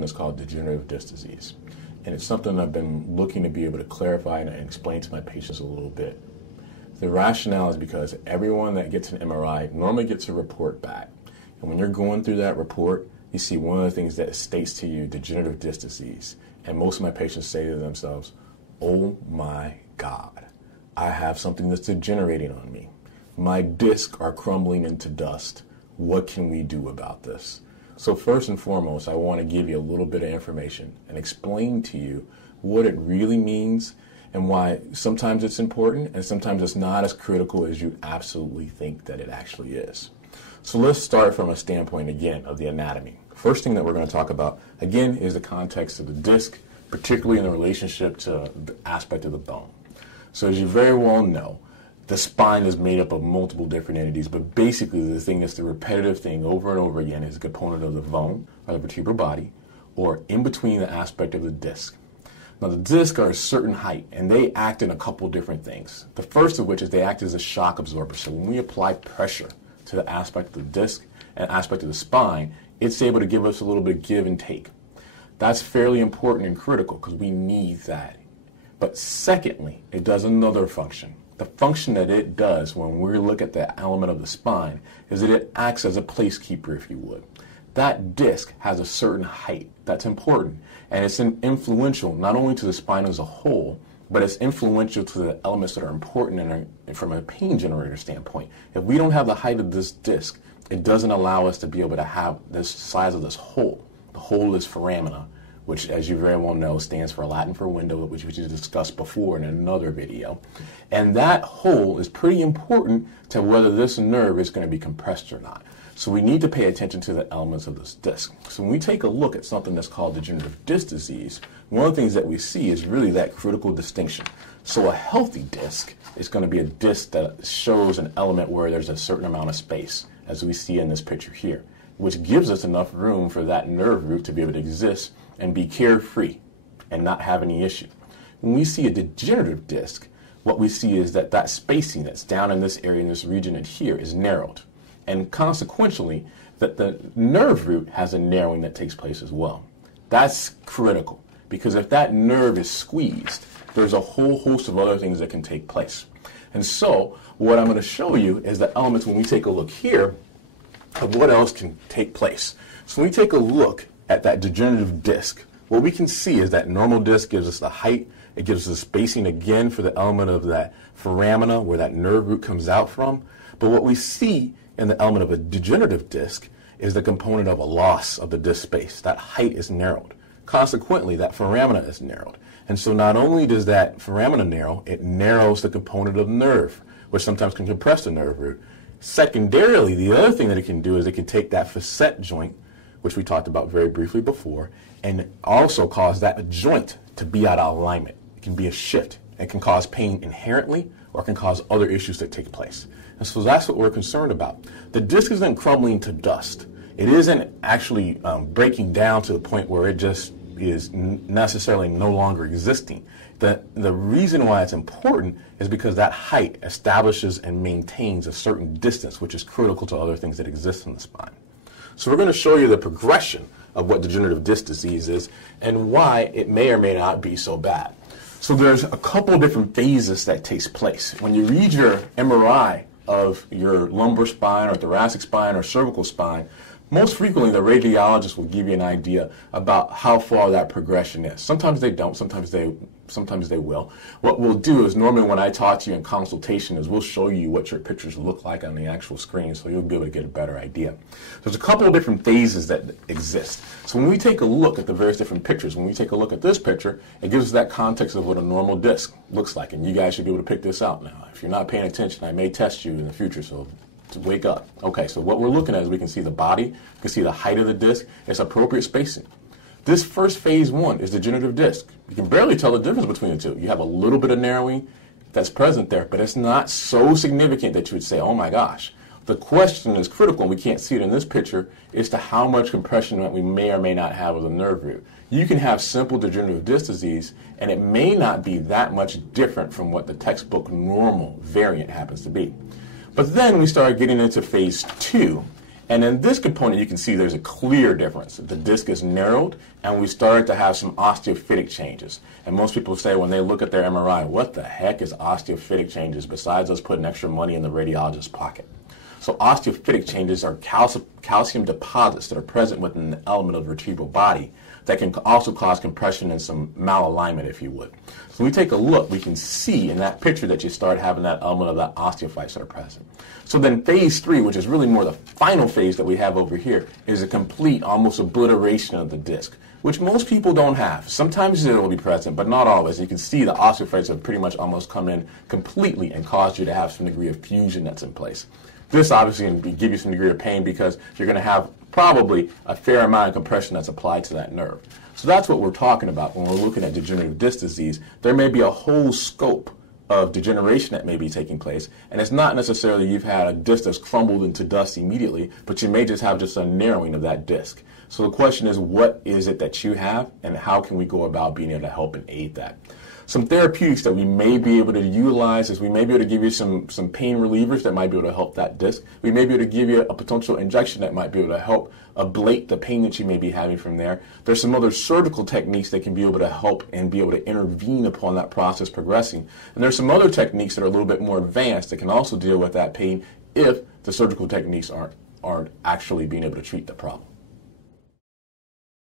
something that's called degenerative disc disease. And it's something I've been looking to be able to clarify and explain to my patients a little bit. The rationale is because everyone that gets an MRI normally gets a report back. And when you're going through that report, you see one of the things that states to you degenerative disc disease. And most of my patients say to themselves, oh my God, I have something that's degenerating on me. My discs are crumbling into dust. What can we do about this? So first and foremost, I want to give you a little bit of information and explain to you what it really means and why sometimes it's important and sometimes it's not as critical as you absolutely think that it actually is. So let's start from a standpoint again of the anatomy. First thing that we're going to talk about again is the context of the disc, particularly in the relationship to the aspect of the bone. So as you very well know, the spine is made up of multiple different entities, but basically the thing that's the repetitive thing over and over again is a component of the bone or the vertebral body or in between the aspect of the disc. Now the discs are a certain height and they act in a couple different things. The first of which is they act as a shock absorber. So when we apply pressure to the aspect of the disc and aspect of the spine, it's able to give us a little bit of give and take. That's fairly important and critical because we need that. But secondly, it does another function. The function that it does when we look at the element of the spine is that it acts as a placekeeper, if you would. That disc has a certain height. That's important. And it's influential not only to the spine as a whole, but it's influential to the elements that are important from a pain generator standpoint. If we don't have the height of this disc, it doesn't allow us to be able to have this size of this hole. The hole is foramina, which, as you very well know, stands for Latin for window, which we discussed before in another video. And that hole is pretty important to whether this nerve is going to be compressed or not. So we need to pay attention to the elements of this disc. So when we take a look at something that's called degenerative disc disease, one of the things that we see is really that critical distinction. So a healthy disc is going to be a disc that shows an element where there's a certain amount of space, as we see in this picture here, which gives us enough room for that nerve root to be able to exist and be carefree and not have any issue. When we see a degenerative disc, what we see is that that spacing that's down in this area, in this region and here, is narrowed. And consequentially, that the nerve root has a narrowing that takes place as well. That's critical, because if that nerve is squeezed, there's a whole host of other things that can take place. And so, what I'm going to show you is the elements when we take a look here of what else can take place. So when we take a look at that degenerative disc, what we can see is that normal disc gives us the height, it gives us the spacing again for the element of that foramina where that nerve root comes out from. But what we see in the element of a degenerative disc is the component of a loss of the disc space. That height is narrowed. Consequently, that foramina is narrowed. And so not only does that foramina narrow, it narrows the component of the nerve, which sometimes can compress the nerve root. Secondarily, the other thing that it can do is it can take that facet joint, which we talked about very briefly before, and also cause that joint to be out of alignment. It can be a shift. It can cause pain inherently, or it can cause other issues that take place. And so that's what we're concerned about. The disc isn't crumbling to dust. It isn't actually breaking down to the point where it just is necessarily no longer existing. The reason why it's important is because that height establishes and maintains a certain distance, which is critical to other things that exist in the spine. So we're going to show you the progression of what degenerative disc disease is and why it may or may not be so bad. So there's a couple of different phases that takes place. When you read your MRI of your lumbar spine or thoracic spine or cervical spine, most frequently the radiologist will give you an idea about how far that progression is. Sometimes they don't, sometimes they will. What we'll do is normally when I talk to you in consultation is we'll show you what your pictures look like on the actual screen so you'll be able to get a better idea. There's a couple of different phases that exist. So when we take a look at the various different pictures, when we take a look at this picture, it gives us that context of what a normal disc looks like, and you guys should be able to pick this out now. If you're not paying attention, I may test you in the future, so to wake up. Okay, so what we're looking at is we can see the body, we can see the height of the disc, it's appropriate spacing. This first phase one is degenerative disc. You can barely tell the difference between the two. You have a little bit of narrowing that's present there, but it's not so significant that you would say, oh my gosh. The question is critical, and we can't see it in this picture, is to how much compression that we may or may not have of the nerve root. You can have simple degenerative disc disease, and it may not be that much different from what the textbook normal variant happens to be. But then we started getting into phase two, And in this component, you can see there's a clear difference. The disc is narrowed, and we started to have some osteophytic changes. And most people say when they look at their MRI, what the heck is osteophytic changes besides us putting extra money in the radiologist's pocket? So osteophytic changes are calcium deposits that are present within the element of the vertebral body that can also cause compression and some malalignment, if you would. So when we take a look, we can see in that picture that you start having that element of that osteophytes that are present. So then phase 3, which is really more the final phase that we have over here, is a complete, almost obliteration of the disc, which most people don't have. Sometimes it will be present, but not always. You can see the osteophytes have pretty much almost come in completely and caused you to have some degree of fusion that's in place. This obviously can give you some degree of pain because you're going to have probably a fair amount of compression that's applied to that nerve. So that's what we're talking about when we're looking at degenerative disc disease. There may be a whole scope of degeneration that may be taking place, and it's not necessarily you've had a disc that's crumbled into dust immediately, but you may just have just a narrowing of that disc. So the question is, what is it that you have, and how can we go about being able to help and aid that? Some therapeutics that we may be able to utilize is we may be able to give you some pain relievers that might be able to help that disc. We may be able to give you a potential injection that might be able to help ablate the pain that you may be having from there. There's some other surgical techniques that can be able to help and be able to intervene upon that process progressing. And there's some other techniques that are a little bit more advanced that can also deal with that pain if the surgical techniques aren't actually being able to treat the problem.